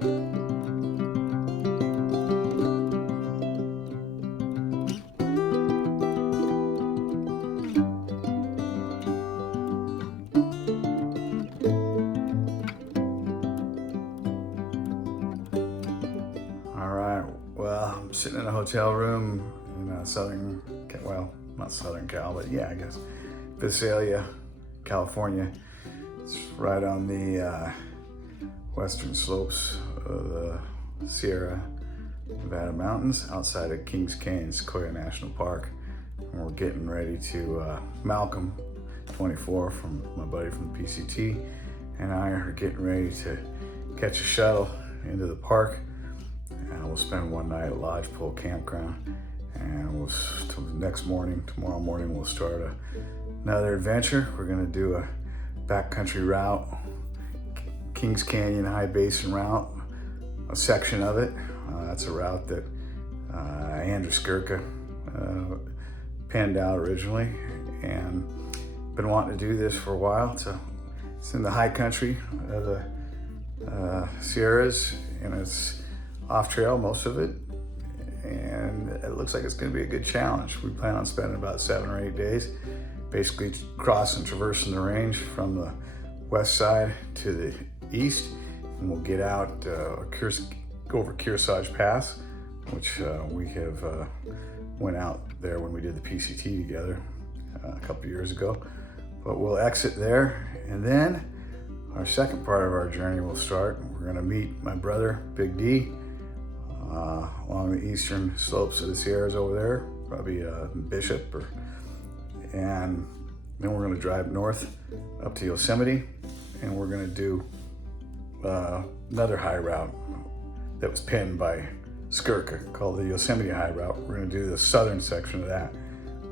All right, well, I'm sitting in a hotel room in Southern, well, not Southern Cal, but yeah, I guess Visalia, California. It's right on the western slopes of the Sierra Nevada mountains outside of Kings Canyon, Sequoia National Park. And we're getting ready to, Malcom, 24, from my buddy from the PCT, and I are getting ready to catch a shuttle into the park. And we'll spend one night at Lodgepole Campground, and tomorrow morning, we'll start another adventure. We're gonna do a backcountry route, Kings Canyon High Basin route, a section of it. That's a route that Andrew Skirka penned out originally, and been wanting to do this for a while. It's in the high country of the Sierras, and it's off trail, most of it, and it looks like it's going to be a good challenge. We plan on spending about 7 or 8 days, basically crossing, traversing the range from the west side to the east, and we'll get out, go over Kearsarge Pass, which we have went out there when we did the PCT together a couple years ago. But we'll exit there, and then our second part of our journey will start. We're going to meet my brother, Big D, along the eastern slopes of the Sierras over there, probably Bishop, and then we're going to drive north up to Yosemite, and we're going to do another high route that was penned by Skirka called the Yosemite High Route. We're going to do the southern section of that,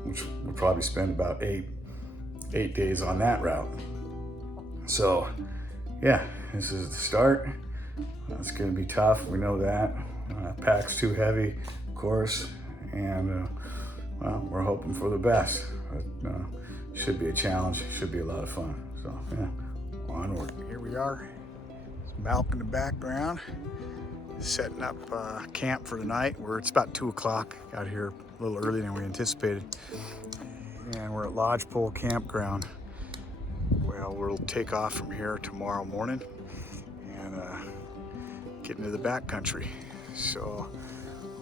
which we'll probably spend about eight days on that route. So yeah, this is the start. It's going to be tough, we know that. Pack's too heavy, of course, and well, we're hoping for the best. But should be a challenge, should be a lot of fun. So yeah, onward. Here we are. It's Malcom in the background, setting up camp for the night. It's about 2 o'clock. Got here a little earlier than we anticipated, and we're at Lodgepole Campground. Well, we'll take off from here tomorrow morning and get into the backcountry. So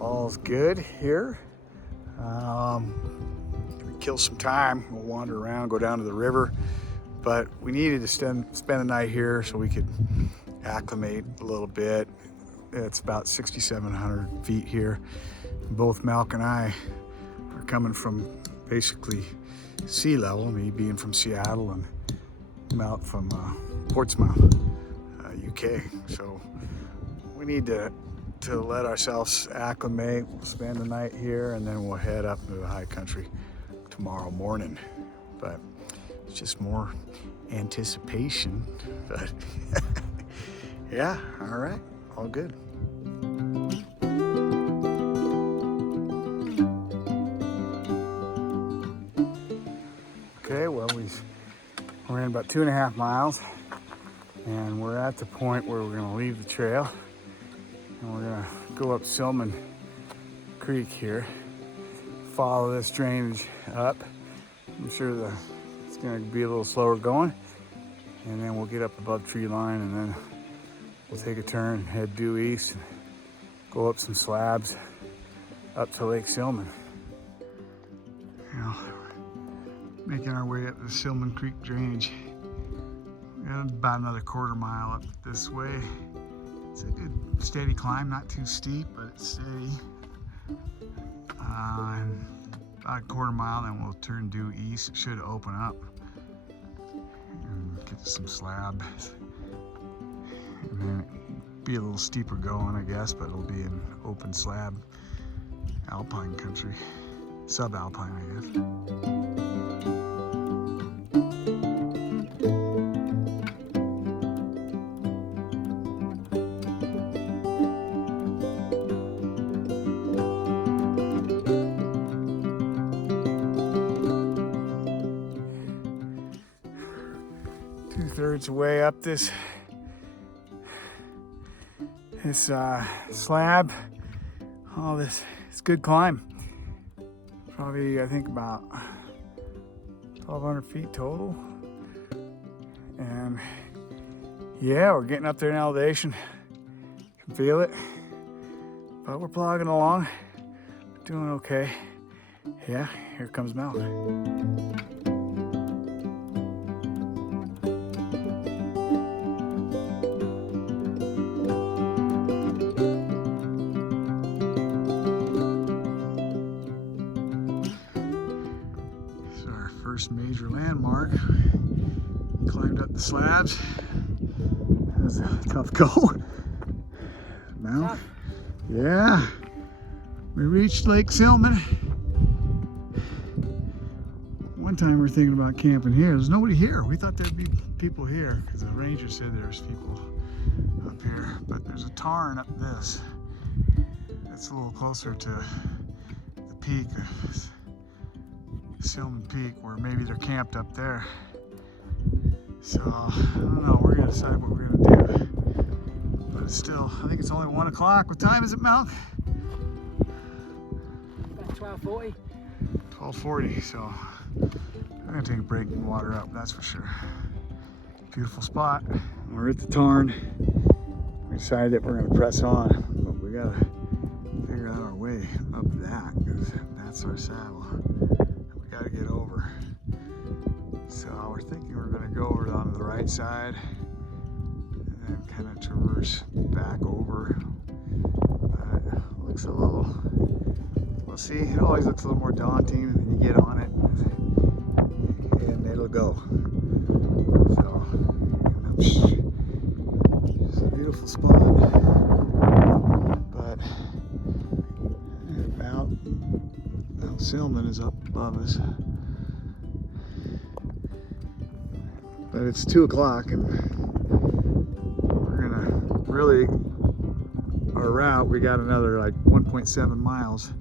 all's good here. Kill some time. We'll wander around, go down to the river, but we needed to spend the night here so we could acclimate a little bit. It's about 6,700 feet here. Both Malc and I are coming from basically sea level, me being from Seattle and Malc from Portsmouth, UK. So we need to let ourselves acclimate. We'll spend the night here, and then we'll head up into the high country tomorrow morning. But it's just more anticipation. But yeah, all right, all good. Okay, well, we're in about 2.5 miles, and we're at the point where we're going to leave the trail, and we're going to go up Silman Creek here, follow this drainage up. I'm sure it's going to be a little slower going, and then we'll get up above tree line, and then we'll take a turn, head due east, go up some slabs up to Lake Silman. Making our way up the Silman Creek drainage. We got about another 1/4 mile up this way. It's a good steady climb, not too steep, but it's steady. And about 1/4 mile, then we'll turn due east. It should open up and get to some slabs. And then it'll be a little steeper going, I guess, but it'll be an open slab, alpine country, subalpine, I guess. 2/3 way up this this slab. All this, it's a good climb. Probably, I think, about 1,200 feet total. And yeah, we're getting up there in elevation. Can feel it. But we're plogging along. Doing okay. Yeah, here comes Malcom. First major landmark. Climbed up the slabs. That was a tough go. Mount. Yeah. We reached Lake Silman. One time we were thinking about camping here. There's nobody here. We thought there'd be people here because the ranger said there's people up here. But there's a tarn up this. That's a little closer to the peak of Silman Peak, where maybe they're camped up there. So I don't know, we're gonna decide what we're gonna do. But it's still, I think it's only 1 o'clock. What time is it, Malc? About 12:40. 12:40, so I'm gonna take a break and water up, that's for sure. Beautiful spot. We're at the tarn. We decided that we're gonna press on, but we gotta figure out our way up that, because that's our saddle. Gotta get over. So we're thinking we're gonna go over on the right side and then kind of traverse back over. But it looks a little, we'll see, it always looks a little more daunting, and then you get on it and it'll go. So it's a beautiful spot. But Mount Silman is up above us. But it's 2 o'clock and we're gonna really, our route, we got another like 1.7 miles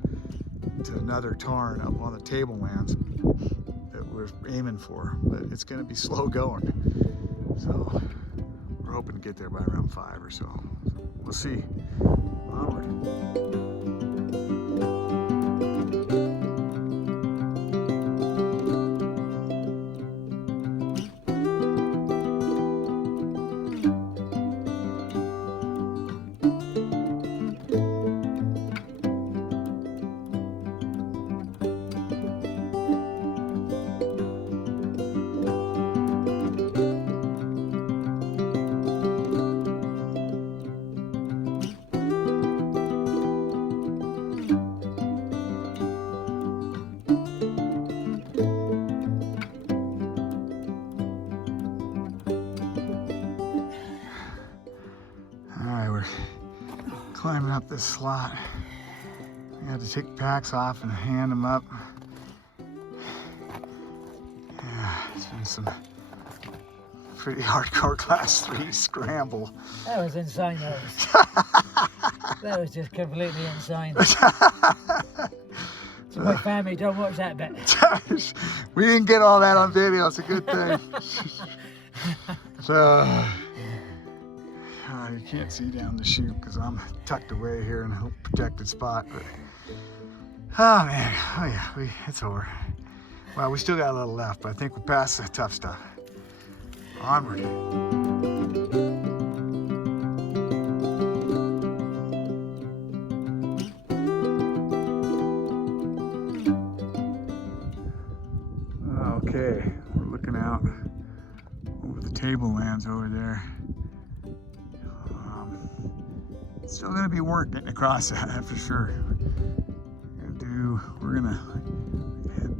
to another tarn up on the tablelands that we're aiming for, but it's gonna be slow going. So we're hoping to get there by around 5 or so. We'll see. Onward. Climbing up this slot. I had to take the packs off and hand them up. Yeah, it's been some pretty hardcore class 3 scramble. That was insane, that was just completely insane. So my family don't watch that bit. We didn't get all that on video, it's a good thing. So, you can't see down the chute because I'm tucked away here in a protected spot. But, oh man, oh yeah, it's over. Well, we still got a little left, but I think we're past the tough stuff. Onward. Okay, we're looking out over the tablelands over there. Still gonna be work getting across that for sure. We're gonna head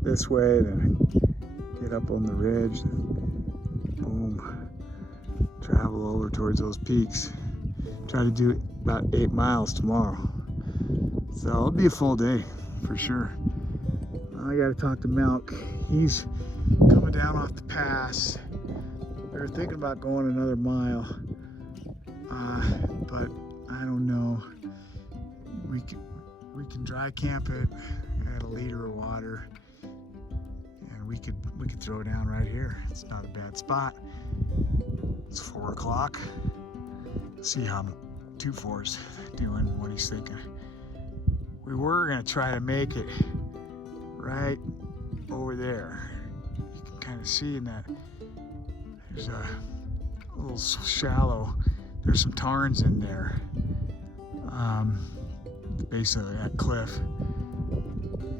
this way, then get up on the ridge, and boom, travel over towards those peaks. Try to do about 8 miles tomorrow. So it'll be a full day for sure. I gotta talk to Malc. He's coming down off the pass. We were thinking about going another mile, but I don't know. We can dry camp it at a liter of water, and we could throw down right here. It's not a bad spot. It's 4 o'clock. See how 2-4's doing, what he's thinking. We were gonna try to make it right over there. You can kind of see in that there's a little shallow, there's some tarns in there. The base of that cliff,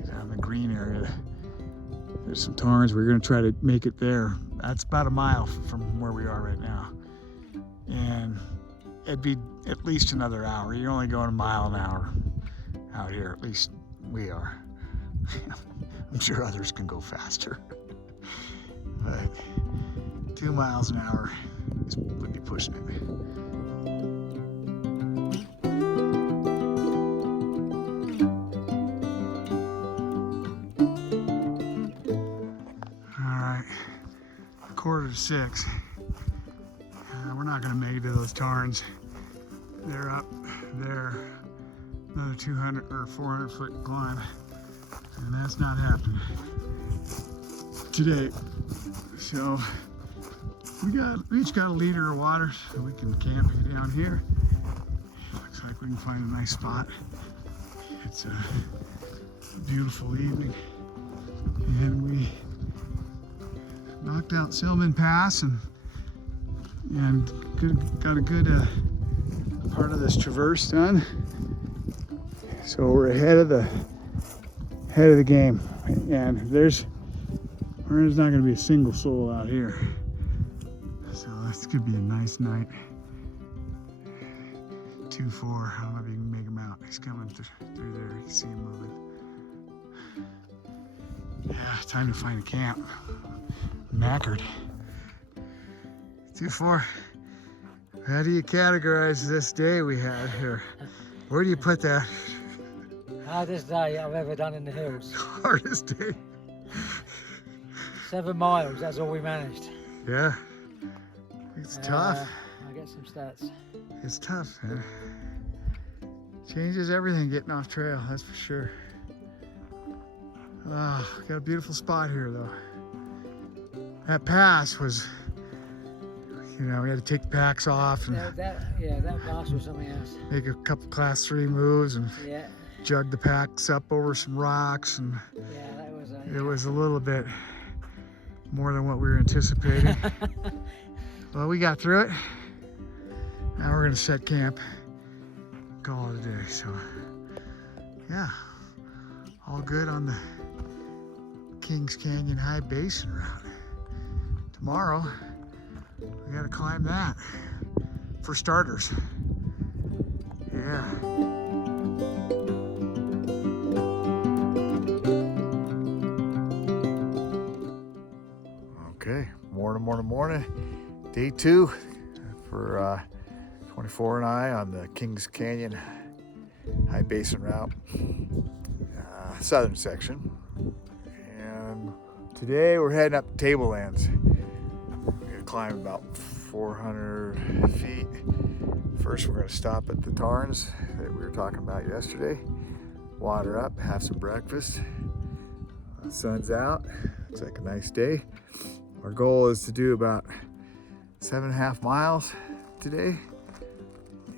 down the green area, there's some tarns. We're gonna try to make it there. That's about a mile from where we are right now. And it'd be at least another hour. You're only going a mile an hour out here, at least we are. I'm sure others can go faster. But 2 miles an hour would be pushing it. All right, 5:45. We're not gonna make it to those tarns. They're up there, another 200 or 400 foot climb, and that's not happening today. So we each got a liter of water, so we can camp down here. Looks like we can find a nice spot. It's a beautiful evening, and we knocked out Silman Pass and got a good part of this traverse done. So we're ahead of the game, and there's not going to be a single soul out here. So this could be a nice night. 2-4. I don't know if you can make him out. He's coming through there. You can see him moving. Yeah, time to find a camp. Knackered. 2-4. How do you categorize this day we had here? Where do you put that? Hardest day I've ever done in the hills. Hardest day. 7 miles, that's all we managed. Yeah. It's tough. I'll get some stats. It's tough, man. Changes everything getting off trail, that's for sure. We got a beautiful spot here though. That pass was, we had to take the packs off and that pass was something else. Make a couple class 3 moves and jug the packs up over some rocks, and that was it was a little bit more than what we were anticipating. Well, we got through it. Now we're gonna set camp, call it a day. So yeah, all good on the Kings Canyon High Basin route. Tomorrow, we gotta climb that for starters. Yeah. Okay, morning. Day 2 for 24 and I on the Kings Canyon High Basin route, southern section. And today we're heading up Tablelands. We're gonna climb about 400 feet. First, we're gonna stop at the tarns that we were talking about yesterday. Water up, have some breakfast. The sun's out. Looks like a nice day. Our goal is to do about 7.5 miles today,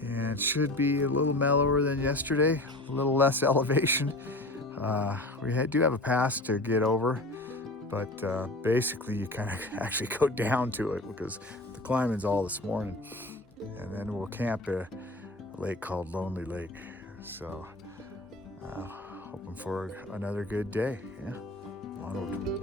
and it should be a little mellower than yesterday, a little less elevation. We do have a pass to get over, but basically you kind of actually go down to it because the climbing's all this morning. And then we'll camp at a lake called Lonely Lake. So hoping for another good day. Yeah, onward.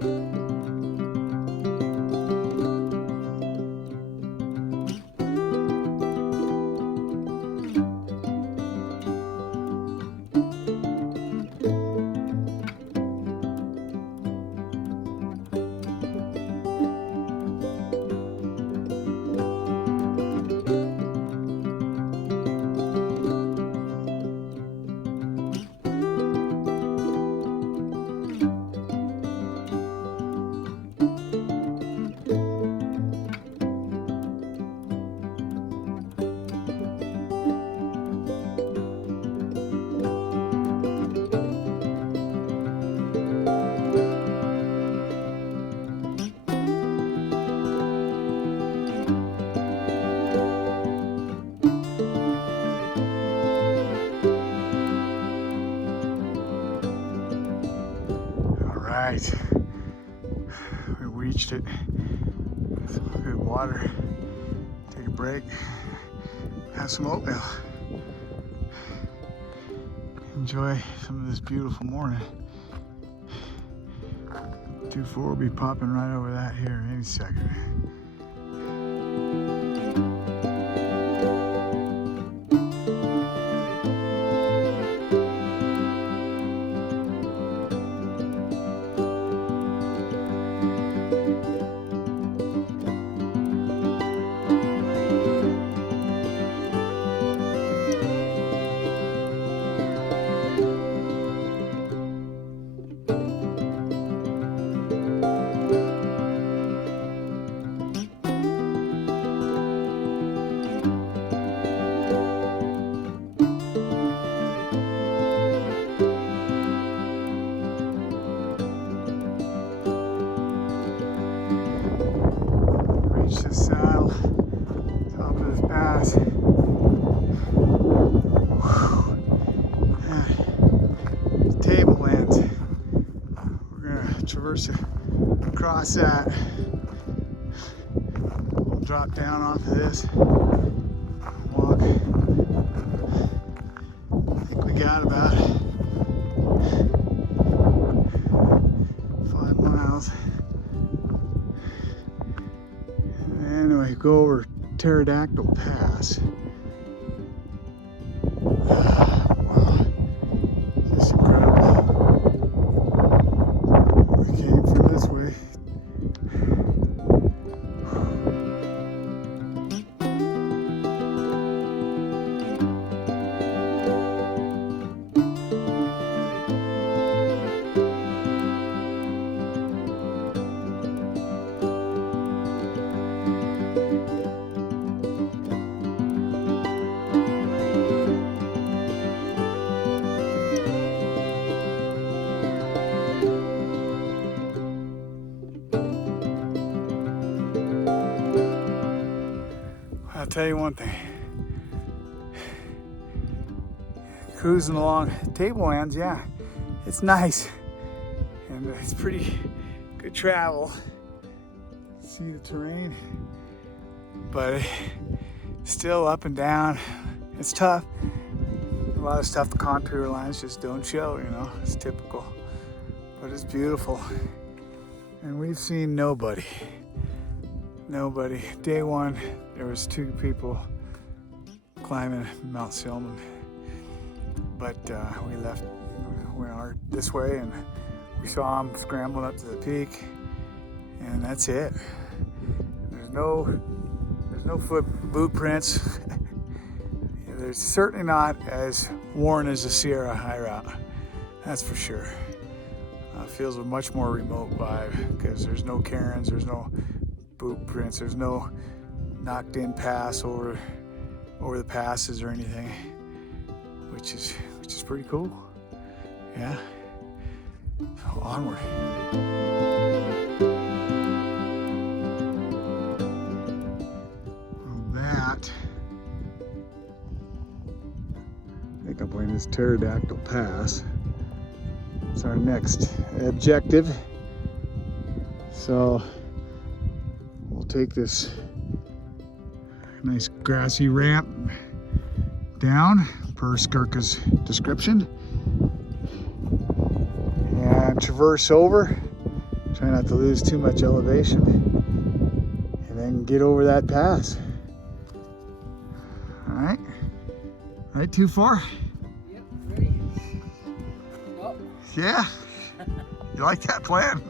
right, we reached it. Some good water. Take a break. Have some oatmeal. Enjoy some of this beautiful morning. 2-4 will be popping right over that here any second. This saddle, top of this pass. Tablelands. We're gonna traverse across that. We'll drop down off of this. Walk. I think we got about 5 miles. Anyway, go over Pterodactyl Pass. Wow, just incredible. We came from this way. I'll tell you one thing. Cruising along Tablelands, yeah, it's nice. And it's pretty good travel. See the terrain. But still up and down. It's tough. A lot of stuff the contour lines just don't show, you know. It's typical. But it's beautiful. And we've seen nobody. Nobody. Day one, there was 2 people climbing Mount Silman, but we left, went this way, and we saw them scrambling up to the peak, and that's it. There's no boot prints. They're certainly not as worn as the Sierra High Route. That's for sure. Feels a much more remote vibe because there's no cairns, there's no boot prints, there's no knocked in pass over the passes or anything, which is pretty cool. Yeah. So onward. Well, that I think I'm playing this Pterodactyl Pass. It's our next objective. So we'll take this nice grassy ramp down per Skirka's description and traverse over. Try not to lose too much elevation and then get over that pass. All right, right, too far? Yep, ready. Oh. Yeah, you like that plan?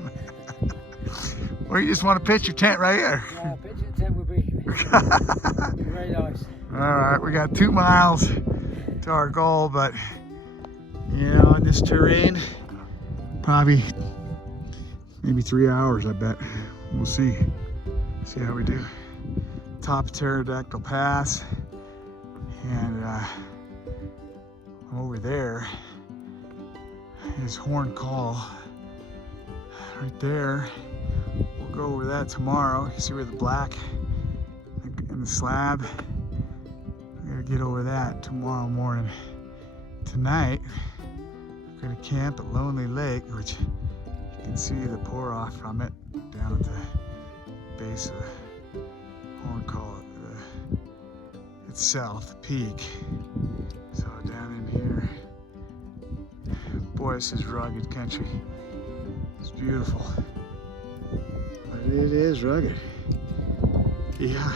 Or you just want to pitch your tent right here? Yeah, pitch the tent would be very nice. All right, we got 2 miles to our goal, but you know, in this terrain, probably maybe 3 hours, I bet. We'll see how we do. Top of Pterodactyl Pass, and over there is Horn Call, right there. We'll go over that tomorrow. You see where the black in the slab? We're gonna get over that tomorrow morning. Tonight, we're gonna camp at Lonely Lake, which you You can see the pour off from it down at the base of the horn call itself, the peak. So down in here, boy, this is rugged country. It's beautiful, but it is rugged. Yeah.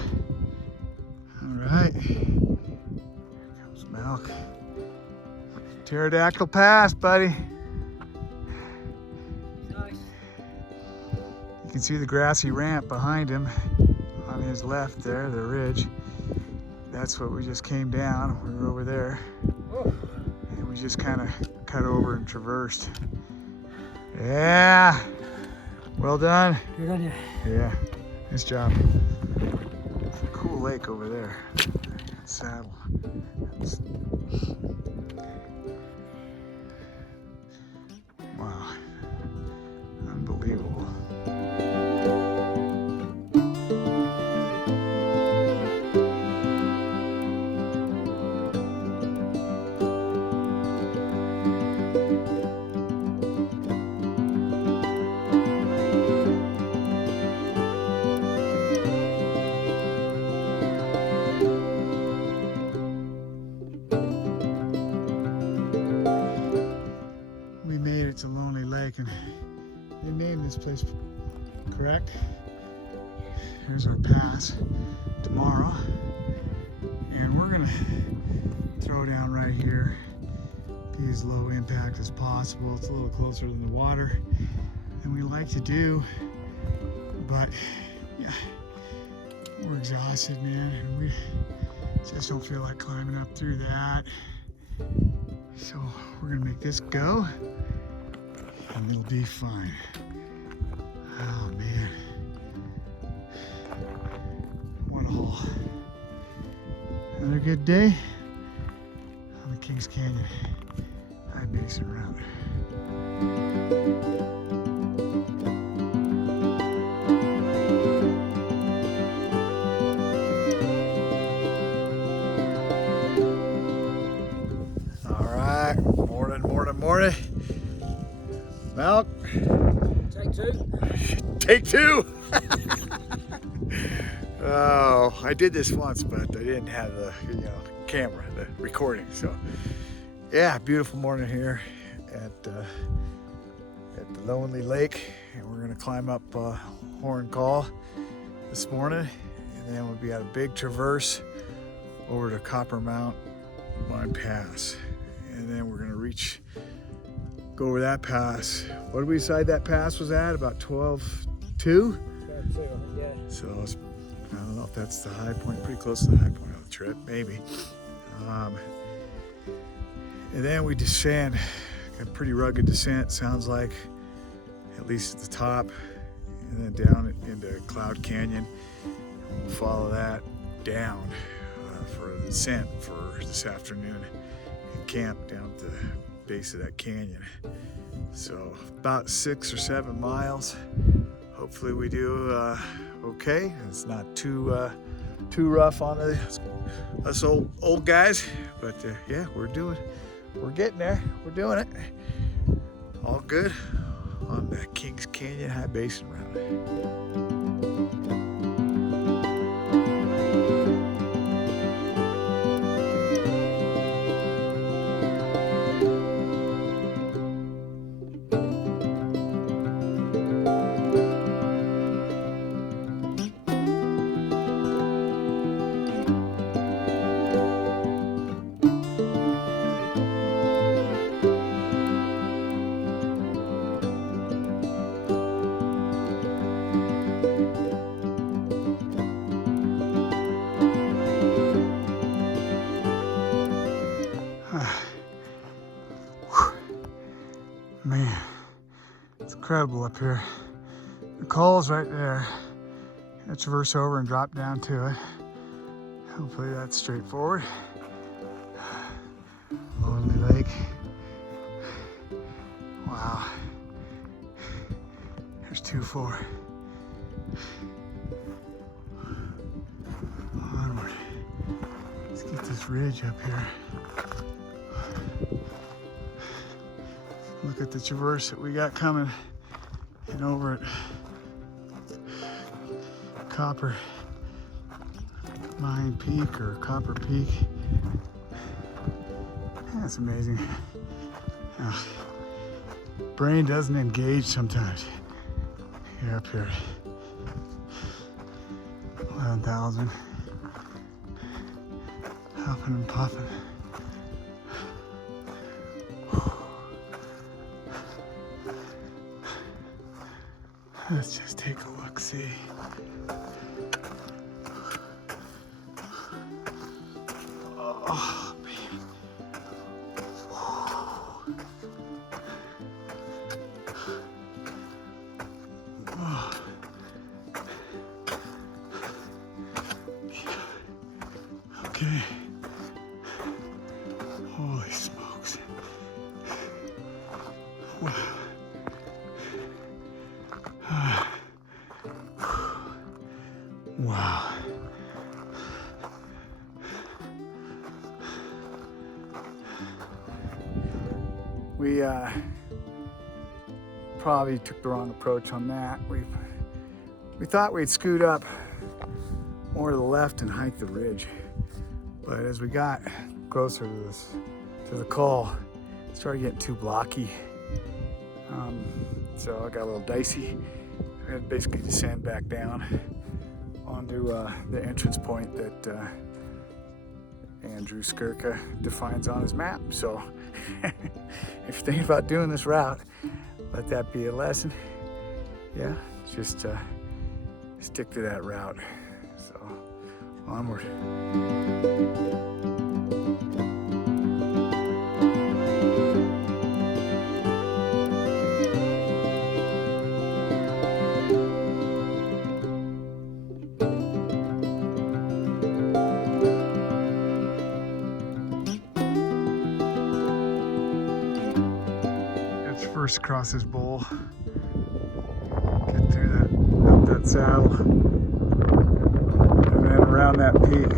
All right. Here comes Malc. Pterodactyl Pass, buddy. Nice. You can see the grassy ramp behind him on his left there, the ridge. That's what we just came down. We were over there. Oh. And we just kind of cut over and traversed. Yeah. Well done. Good on you. Yeah. Nice job. It's a cool lake over there. Saddle. Wow. Unbelievable. We made it to Lonely Lake, and they named this place, correct? Here's our pass tomorrow, and we're gonna throw down right here, be as low impact as possible. It's a little closer than the water than we like to do, but yeah, we're exhausted, man, and we just don't feel like climbing up through that. So we're gonna make this go, and it'll be fine. Oh man, what a haul. Another good day on the Kings Canyon High Basin Route. Morning. Malc. Take two. Take two. Oh, I did this once, but I didn't have the camera, the recording. So yeah, beautiful morning here at the Lonely Lake, and we're gonna climb up Horn Call this morning, and then we'll be at a big traverse over to Copper Mountain Pass. And then we're gonna go over that pass. What did we decide that pass was at? About 12.2? Yeah. So I don't know if that's the high point, pretty close to the high point of the trip, maybe. And then we descend, a pretty rugged descent, sounds like, at least at the top, and then down into Cloud Canyon. And we'll follow that down for the descent for this afternoon. Camp down at the base of that canyon. So about 6 or 7 miles. Hopefully we do okay. It's not too rough on us old guys, but yeah, we're getting there. We're doing it. All good on the Kings Canyon High Basin Route. Man, it's incredible up here. The coal's right there. Gonna traverse over and drop down to it. Hopefully that's straightforward. Lonely Lake. Wow. There's 2-4. Onward. Let's get this ridge up here. Look at the traverse that we got coming And over at Copper Mine Peak or Copper Peak. That's amazing. Brain doesn't engage sometimes. You're up here. 11,000. Huffing and puffing. Let's just take a look, see. Oh, man. Oh. Okay. Holy smokes. Wow. Wow. We probably took the wrong approach on that. We thought we'd scoot up more to the left and hike the ridge, but as we got closer to the col, it started getting too blocky. So I got a little dicey. I had to basically descend back down onto the entrance point that Andrew Skirka defines on his map. So if you're thinking about doing this route, let that be a lesson. Yeah, just stick to that route. So onward. First across this bowl, get through that, up that saddle, and then around that peak.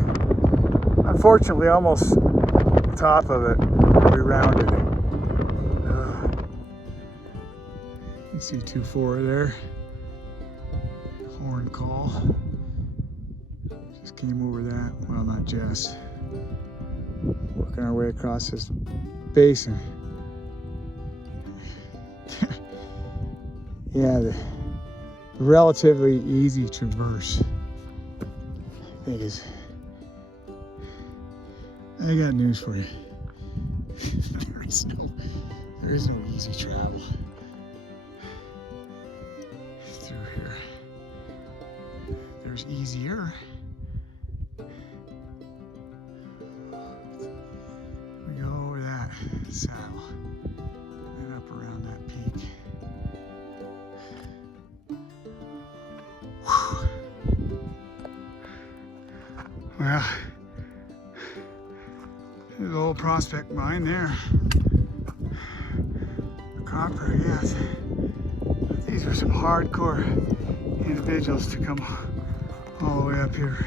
Unfortunately, almost the top of it, we rounded it. You see 2-4 there, horn call. Just came over that, well, not just. Working our way across this basin. Yeah, the relatively easy traverse, I think is, I got news for you. there is no easy travel through here. There's easier. We go over that saddle and up around that peak. Well, there's the old prospect mine there. The copper, yes. These were some hardcore individuals to come all the way up here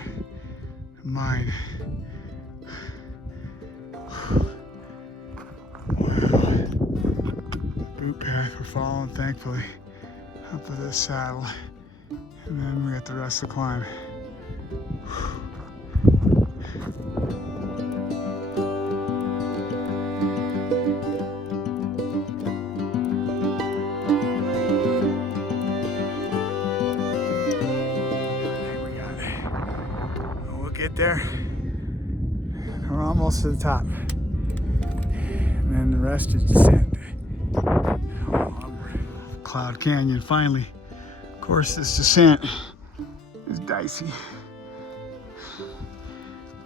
to mine. Wow. Boot path we're following, thankfully, up to this saddle. And then we got the rest of the climb. Get there. We're almost to the top. And then the rest is descent. Cloud Canyon, finally. Of course, this descent is dicey.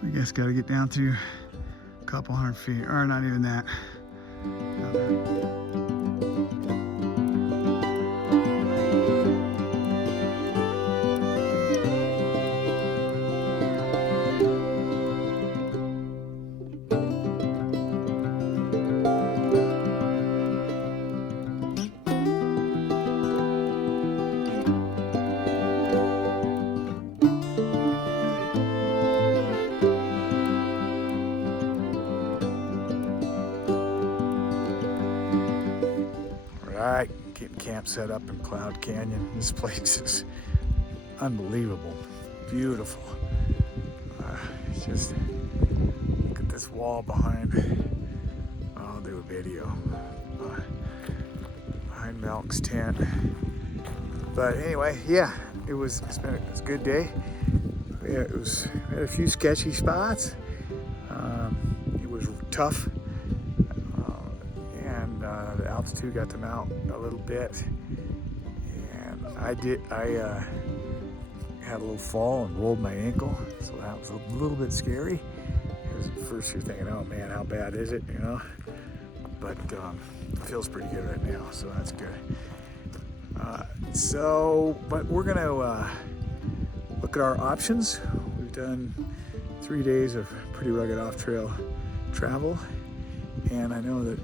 We just got to get down through a couple hundred feet, or not even that. All right, getting camp set up in Cloud Canyon. This place is unbelievable, beautiful. Just look at this wall behind. I'll do a video behind Malcom's tent. But anyway, yeah, it was a good day. We had a few sketchy spots. It was tough, and the altitude got them out a little bit. And I had a little fall and rolled my ankle, so that was a little bit scary. It was at first you're thinking, oh man, how bad is it, you know? But it feels pretty good right now, so that's good. But we're gonna look at our options. We've done 3 days of pretty rugged off-trail travel, and I know that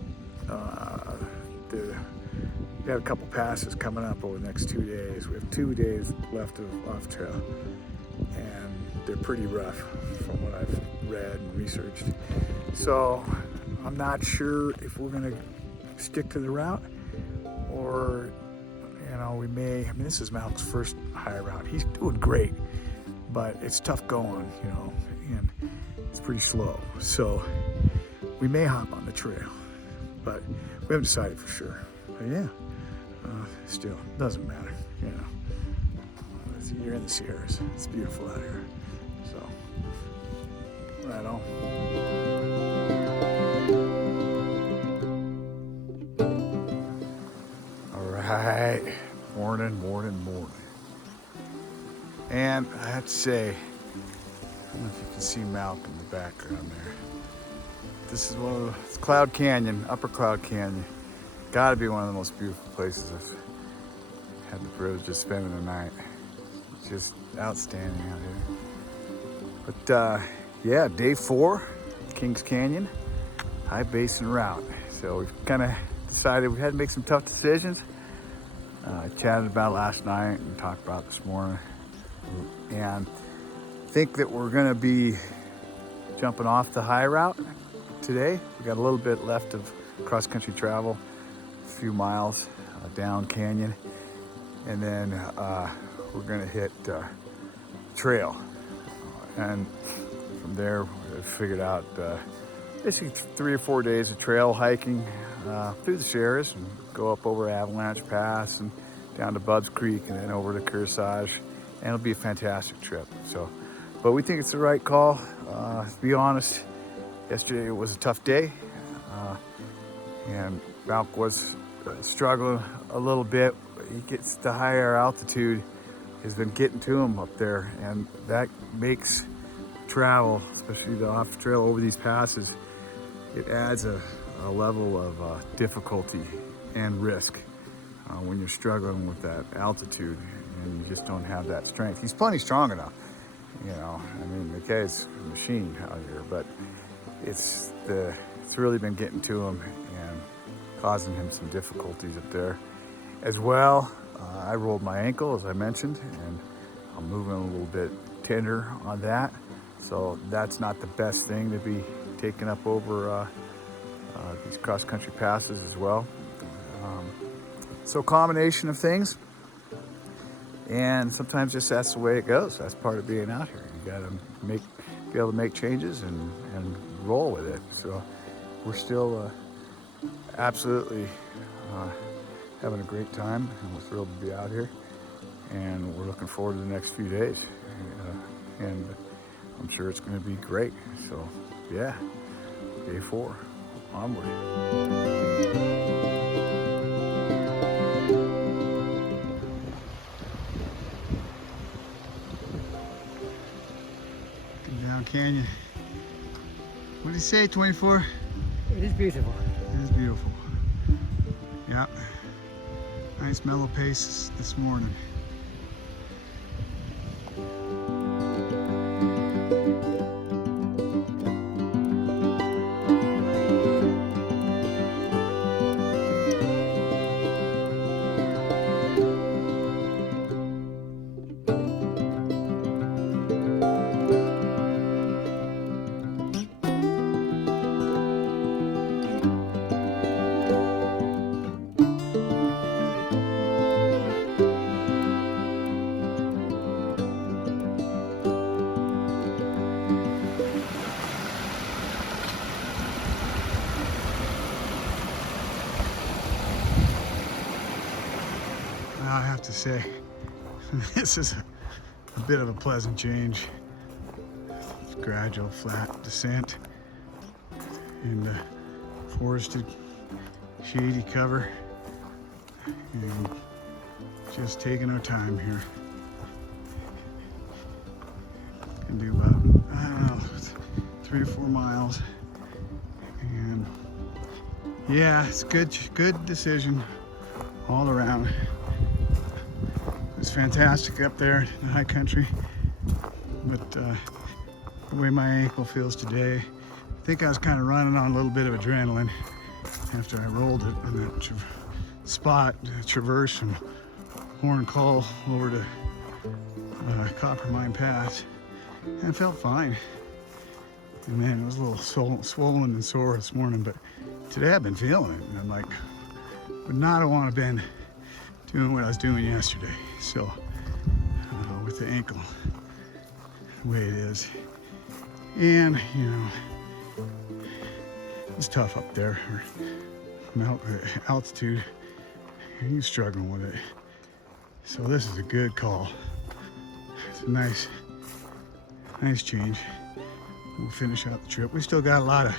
we have a couple passes coming up over the next 2 days. We have 2 days left of off-trail, and they're pretty rough from what I've read and researched. So I'm not sure if we're gonna stick to the route, or we may. I mean, this is Malcom's first high route. He's doing great, but it's tough going, and it's pretty slow. So we may hop on the trail, but we haven't decided for sure. But yeah, still doesn't matter, You're in the Sierras. It's beautiful out here. So right on. All right. Morning. And I have to say, I don't know if you can see Malcom in the background there. This is it's Cloud Canyon, Upper Cloud Canyon. Gotta be one of the most beautiful places I've had the privilege of spending the night. It's just outstanding out here. But yeah, day 4, Kings Canyon, High Basin route. So we've kind of decided we had to make some tough decisions. I chatted about it last night and talked about it this morning, and think that we're going to be jumping off the high route today. We got a little bit left of cross-country travel, a few miles down canyon, and then we're going to hit trail, and from there we figured out basically 3 or 4 days of trail hiking through the Sierras, and go up over Avalanche Pass and down to Bubs Creek and then over to Kearsarge, and it'll be a fantastic trip. So, but we think it's the right call. To be honest, yesterday was a tough day, and Malcom was struggling a little bit. He gets the higher altitude has been getting to him up there, and that makes travel, especially the off trail over these passes, it adds a level of difficulty and risk when you're struggling with that altitude and you just don't have that strength. He's plenty strong enough, I mean, the guy's a machine out here, but it's really been getting to him and causing him some difficulties up there as well. I rolled my ankle, as I mentioned, and I'm moving a little bit tender on that, so that's not the best thing to be taking up over these cross-country passes as well. So combination of things, and sometimes just that's the way it goes. That's part of being out here. You gotta be able to make changes and roll with it. So we're still absolutely having a great time, and we're thrilled to be out here, and we're looking forward to the next few days, and I'm sure it's going to be great. So yeah, day 4, onward. Down canyon. What did he say, 24? It is beautiful. It is beautiful. Yeah. Nice mellow pace this morning. I have to say, this is a bit of a pleasant change. It's gradual, flat descent in the forested, shady cover, and just taking our time here. Can do about, I don't know, 3 or 4 miles, and yeah, it's good decision all around. It's fantastic up there in the high country, but the way my ankle feels today, I think I was kind of running on a little bit of adrenaline after I rolled it on that spot, traverse from Horn Call over to Copper Mine Pass, and it felt fine. And man, it was a little swollen and sore this morning, but today I've been feeling it, and I'm like, would not have want to been doing what I was doing yesterday. So with the ankle the way it is, and you know, it's tough up there, altitude, and you're struggling with it. So this is a good call. It's a nice change. We'll finish out the trip. We still got a lot of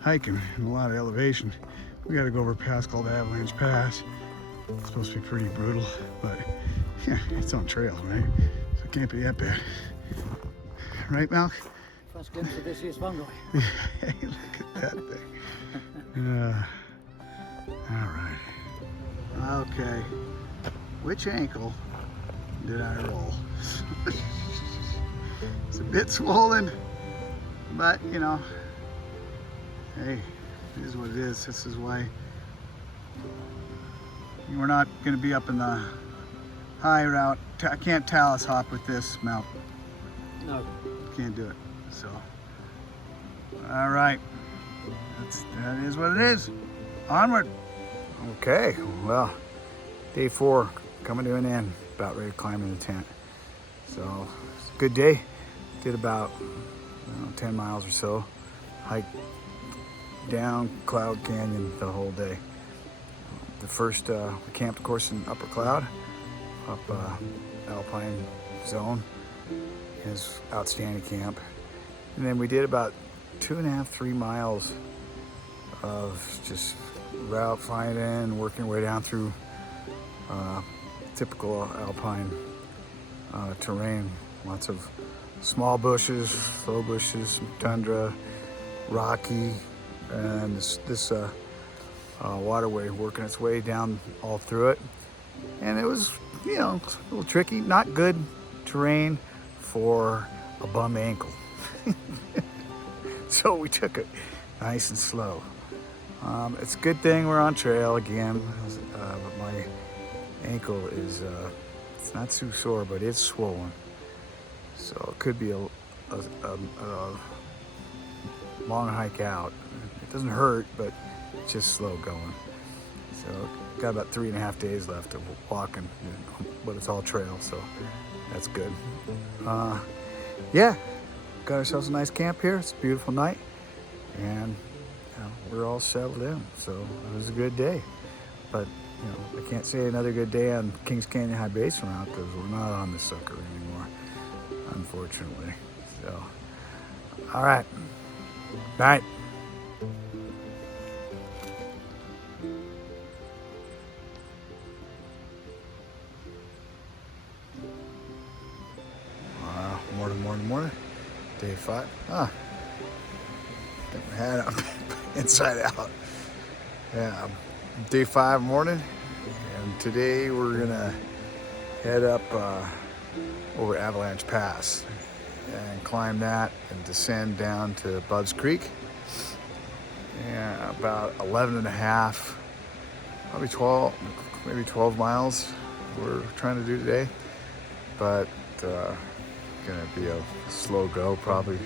hiking and a lot of elevation. We got to go over a pass called Avalanche Pass. It's supposed to be pretty brutal, but yeah, it's on trail, right? So it can't be that bad. Right, Malc? First glimpse of this year's fungi. Hey, look at that thing. All right. Okay. Which ankle did I roll? It's a bit swollen, but you know, hey, it is what it is. This is why we're not going to be up in the high route. I can't talus hop with this mount. No. Can't do it. So, all right. That is what it is. Onward. Okay. Well, day 4 coming to an end. About ready to climb in the tent. So, it's a good day. Did about 10 miles or so. Hiked down Cloud Canyon the whole day. The first, we camped, of course, in Upper Cloud, up Alpine Zone. Is outstanding camp. And then we did about 2.5, 3 miles of just route finding, working our way down through typical alpine terrain. Lots of small bushes, low bushes, tundra, rocky, and this waterway working its way down all through it. And it was, you know, a little tricky, not good terrain for a bum ankle. So we took it nice and slow. It's a good thing we're on trail again, but my ankle is, it's not too sore, but it's swollen. So it could be a long hike out. It doesn't hurt, but it's just slow going. So got about 3.5 days left of walking, but it's all trail, so that's good. Yeah, got ourselves a nice camp here. It's a beautiful night, and we're all settled in, so it was a good day. But I can't say another good day on Kings Canyon High Basin route because we're not on the sucker anymore, unfortunately. So, all right, night. Morning. Day 5. Got my hat up inside out. Yeah, day 5 morning, and today we're gonna head up over Avalanche Pass and climb that and descend down to Bud's Creek. Yeah, about 11.5, probably 12, maybe 12 miles we're trying to do today, but gonna be a slow go probably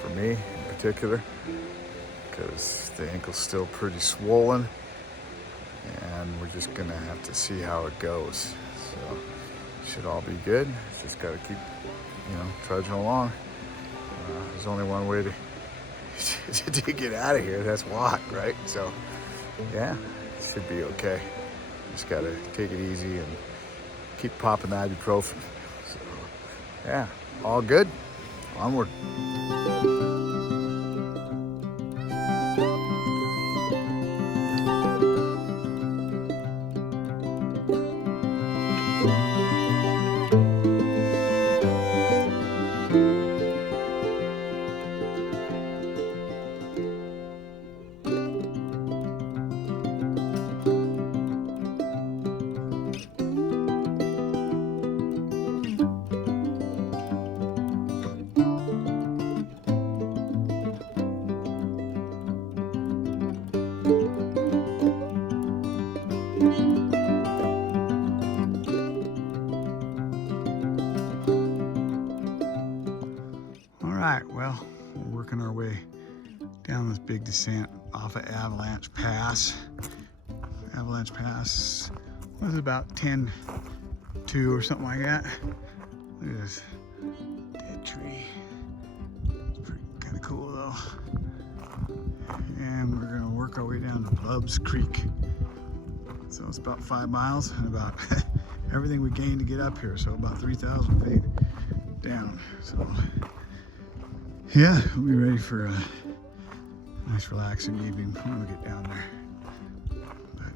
for me in particular because the ankle's still pretty swollen, and we're just gonna have to see how it goes. So should all be good. Just gotta keep trudging along. There's only one way to get out of here, that's walk, right? So yeah, it should be okay. Just gotta take it easy and keep popping the ibuprofen. So, yeah, all good. Onward. Alright, well, we're working our way down this big descent off of Avalanche Pass. Avalanche Pass was about 10-2 or something like that. Look at this dead tree. It's kind of cool though. And we're gonna work our way down to Bubs Creek. So it's about 5 miles and about everything we gained to get up here. So about 3,000 feet down. So yeah, we'll be ready for a nice relaxing evening when we get down there. But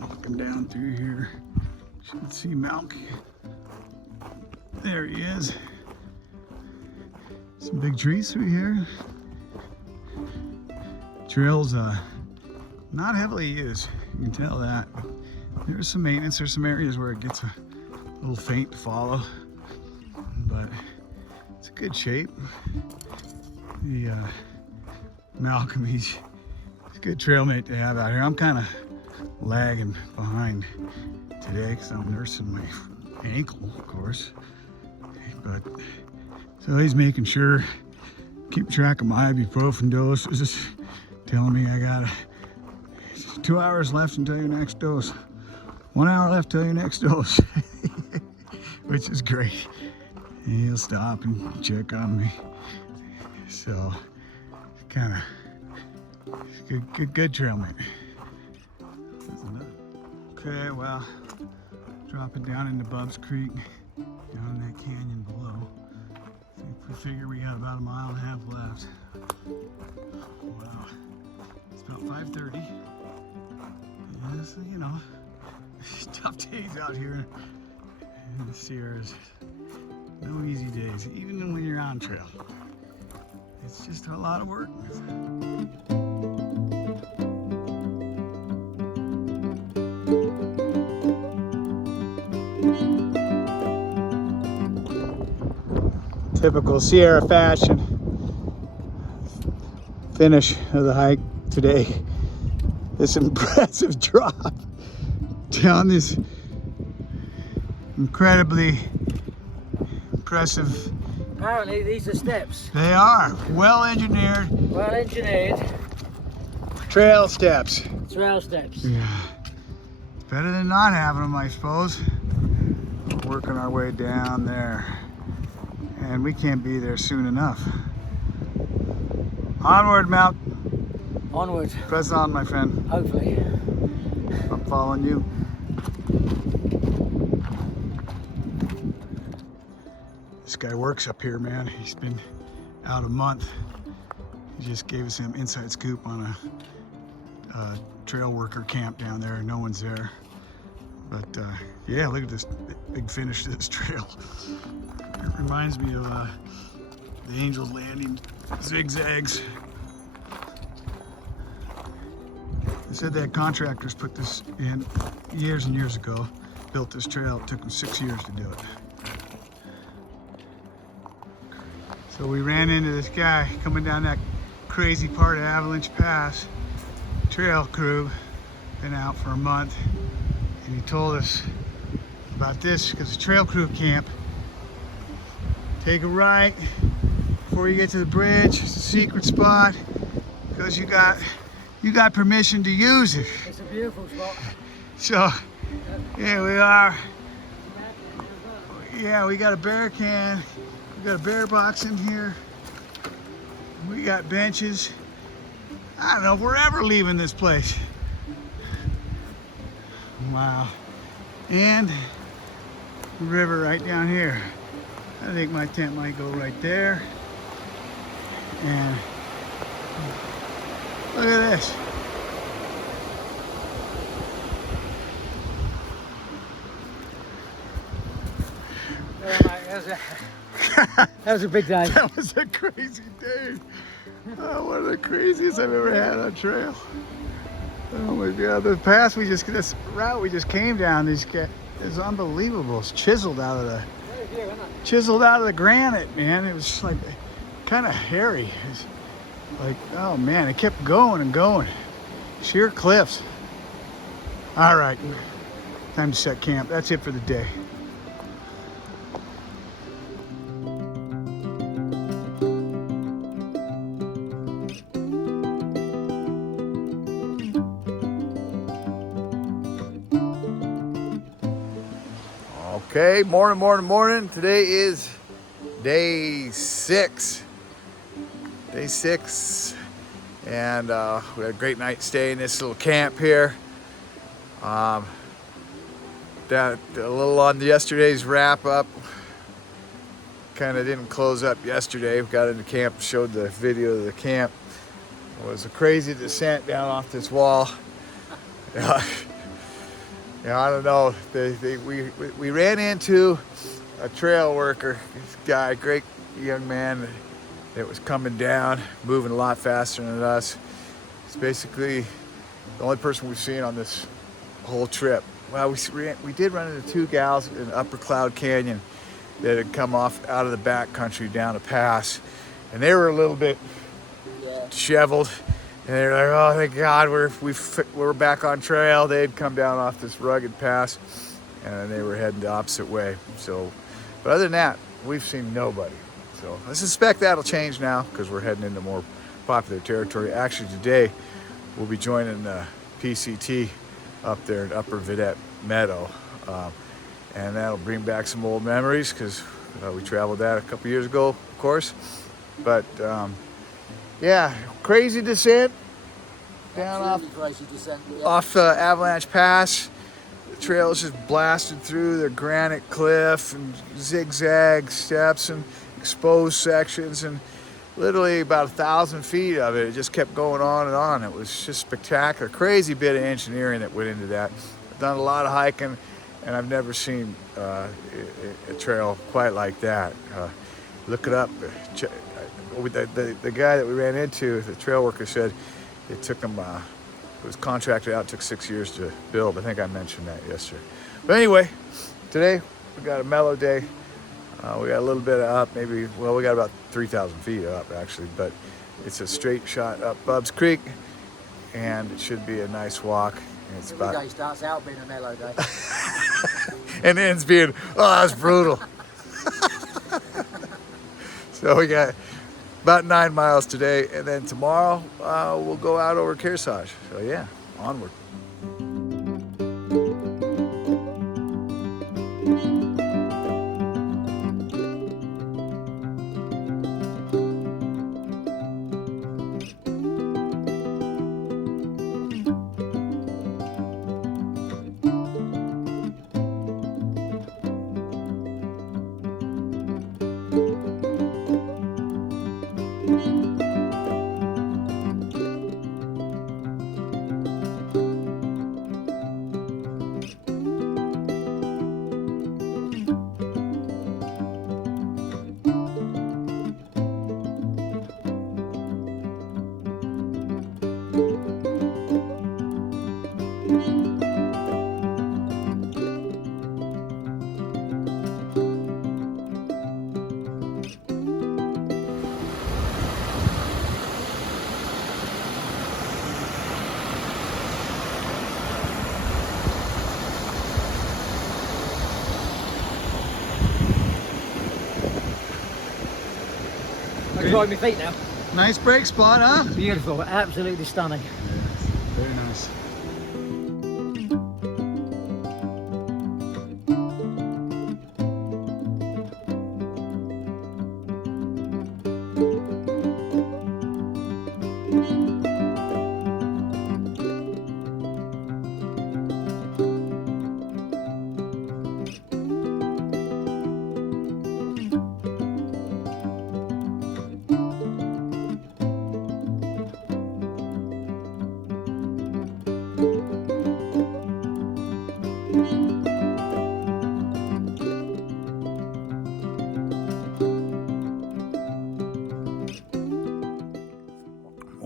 looking down through here, should see Malcom. There he is. Some big trees through here. Trails not heavily used, you can tell that. There's some maintenance, there's some areas where it gets a little faint to follow, but it's a good shape. The Malcom, he's a good trail mate to have out here. I'm kind of lagging behind today because I'm nursing my ankle, of course. But so he's making sure, keep track of my ibuprofen doses, telling me I got 2 hours left until your next dose. 1 hour left till your next dose, which is great. And he'll stop and check on me. So, kind of good trail mate. Okay, well, dropping down into Bubs Creek, down in that canyon below. I think we figure we got about 1.5 miles left. Wow, it's about 5:30. Yeah, so, you know, tough days out here in the Sierras. No easy days, even when you're on trail. It's just a lot of work. Typical Sierra fashion. Finish of the hike today. This impressive drop down this incredibly impressive. Apparently these are steps. They are well engineered. Well engineered. Trail steps. Trail steps. Yeah. It's better than not having them, I suppose. We're working our way down there. And we can't be there soon enough. Onward, Mount. Onward. Press on, my friend. Hopefully. I'm following you. This guy works up here, man. He's been out a month. He just gave us an inside scoop on a trail worker camp down there. No one's there. But yeah, look at this big finish to this trail. It reminds me of the Angels Landing zigzags. They said that contractors put this in years and years ago, built this trail. It took them 6 years to do it. So we ran into this guy coming down that crazy part of Avalanche Pass. Trail crew, been out for a month, and he told us about this because the trail crew camp. Take a right before you get to the bridge. It's a secret spot because you got permission to use it. It's a beautiful spot. So here we are. Yeah, we got a bear can. We got a bear box in here. We got benches. I don't know if we're ever leaving this place. Wow. And the river right down here. I think my tent might go right there. And look at this. That was a big day. That was a crazy day. Oh, one of the craziest I've ever had on trail. Oh my God, this route we just came down, is unbelievable. It's chiseled out of the granite, man. It was like kind of hairy. It was like, oh man, it kept going and going. Sheer cliffs. All right, time to set camp. That's it for the day. Okay, morning. Today is day 6. And we had a great night stay in this little camp here. That a little on yesterday's wrap up. Kind of didn't close up yesterday. We got into camp, showed the video of the camp. It was a crazy descent down off this wall. Yeah, I don't know. We ran into a trail worker, this guy, great young man that was coming down, moving a lot faster than us. It's basically the only person we've seen on this whole trip. Well, we did run into 2 gals in Upper Cloud Canyon that had come off out of the back country down a pass, and they were a little bit disheveled. And they're like, oh, thank God, we're back on trail. They'd come down off this rugged pass, and they were heading the opposite way. So, but other than that, we've seen nobody. So I suspect that'll change now because we're heading into more popular territory. Actually, today we'll be joining the PCT up there in Upper Vidette Meadow, and that'll bring back some old memories because we traveled that a couple years ago, of course. But yeah, crazy descent down off Avalanche Pass. The trail is just blasted through the granite cliff and zigzag steps and exposed sections, and literally about 1,000 feet of it. It just kept going on and on. It was just spectacular. Crazy bit of engineering that went into that. I've done a lot of hiking, and I've never seen a trail quite like that. Look it up. The guy that we ran into, the trail worker, said it took him, it was contracted out, it took 6 years to build. I think I mentioned that yesterday. But anyway, today we got a mellow day. We got a little bit up, we got about 3,000 feet up actually, but it's a straight shot up Bub's Creek, and it should be a nice walk. And it's Every day starts out being a mellow day. and ends being, oh, that's brutal. So we got about 9 miles today, and then tomorrow we'll go out over Kearsarge. So yeah, onward. Enjoying my feet now. Nice break spot, huh? Beautiful, absolutely stunning. Very nice.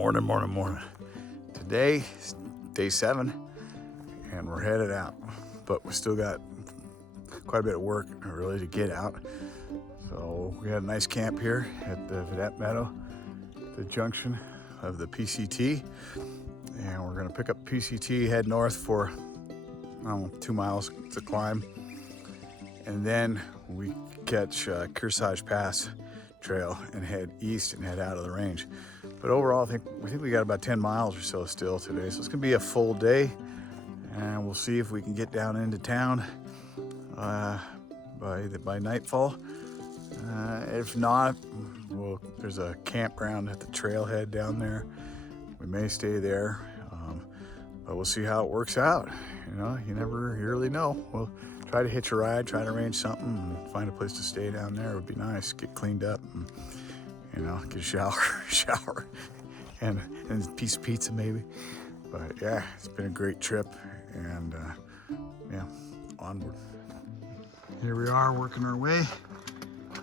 Morning. Today is day 7 and we're headed out, but we still got quite a bit of work really to get out. So we had a nice camp here at the Vedette Meadow, the junction of the PCT, and we're gonna pick up PCT, head north for 2 miles to climb, and then we catch Kearsarge Pass trail and head east and head out of the range. But overall, we think we got about 10 miles or so still today, so it's gonna be a full day, and we'll see if we can get down into town by nightfall. If not, there's a campground at the trailhead down there. We may stay there, but we'll see how it works out. You know, you really know. We'll try to hitch a ride, try to arrange something, and find a place to stay down there. It would be nice. Get cleaned up, and, get a shower, and a piece of pizza maybe. But yeah, it's been a great trip, and onward. Here we are working our way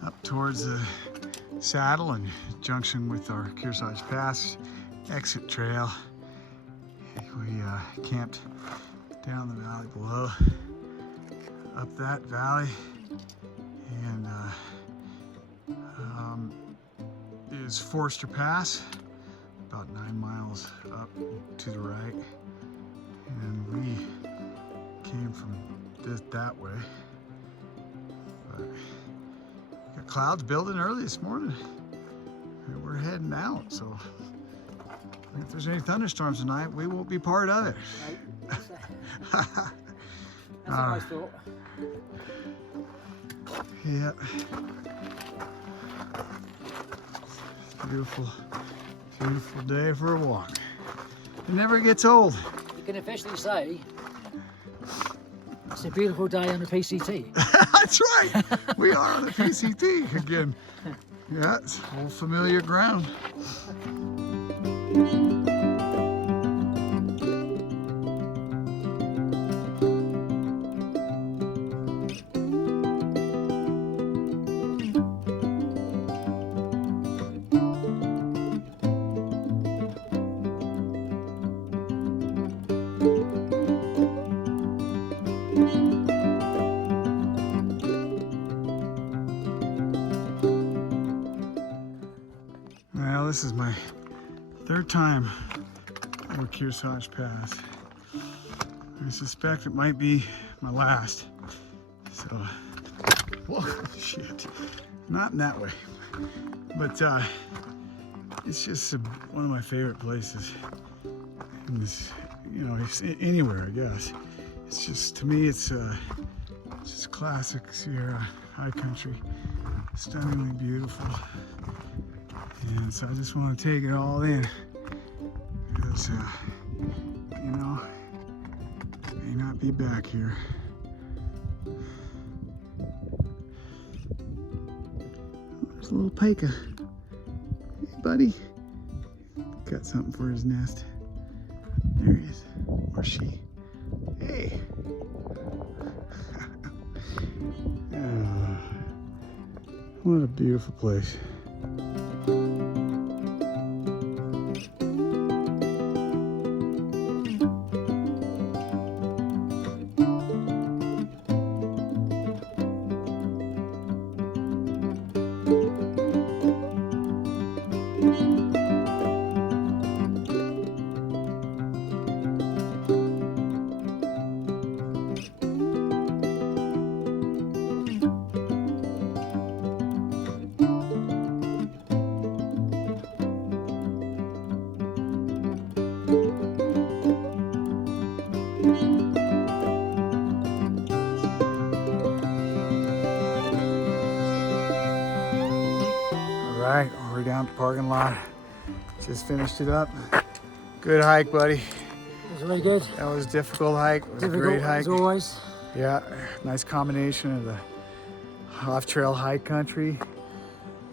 up towards the saddle and junction with our Kearsarge Pass exit trail. We camped down the valley below, up that valley, and is Forster Pass, about 9 miles up to the right, and we came from that way. But got clouds building early this morning, and we're heading out, so if there's any thunderstorms tonight, we won't be part of it. That's what I thought. Yeah. Beautiful day for a walk. It never gets old. You can officially say it's a beautiful day on the PCT. That's right. We are on the PCT again. Yeah, it's all familiar ground. Well, this is my 3rd time over Kearsarge Pass. I suspect it might be my last. So, whoa, shit. Not in that way. But it's just one of my favorite places. In this, it's anywhere, I guess. It's just, to me, it's just classic Sierra high country. Stunningly beautiful. And so I just want to take it all in, because, I may not be back here. There's a little pika. Hey, buddy. Got something for his nest. There he is. Or she. Hey. Oh, what a beautiful place. Alright, we're down to the parking lot. Just finished it up. Good hike, buddy. It was really good. That was a difficult hike. It was Difficult, a great hike. as always. Yeah, nice combination of the off-trail high country.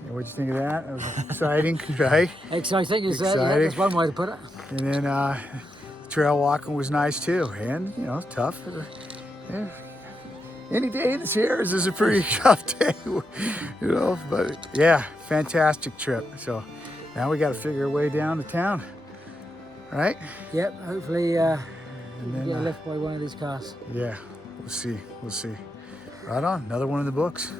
What'd you think of that? That was exciting, right? Exciting is Exciting. that's one way to put it. And then trail walking was nice too, and tough. Yeah. Any day in the Sierras is a pretty tough day, but yeah, fantastic trip. So now we got to figure a way down to town. right? Yep, hopefully we And can then, get a lift by one of these cars. yeah, we'll see. Right on, another one in the books.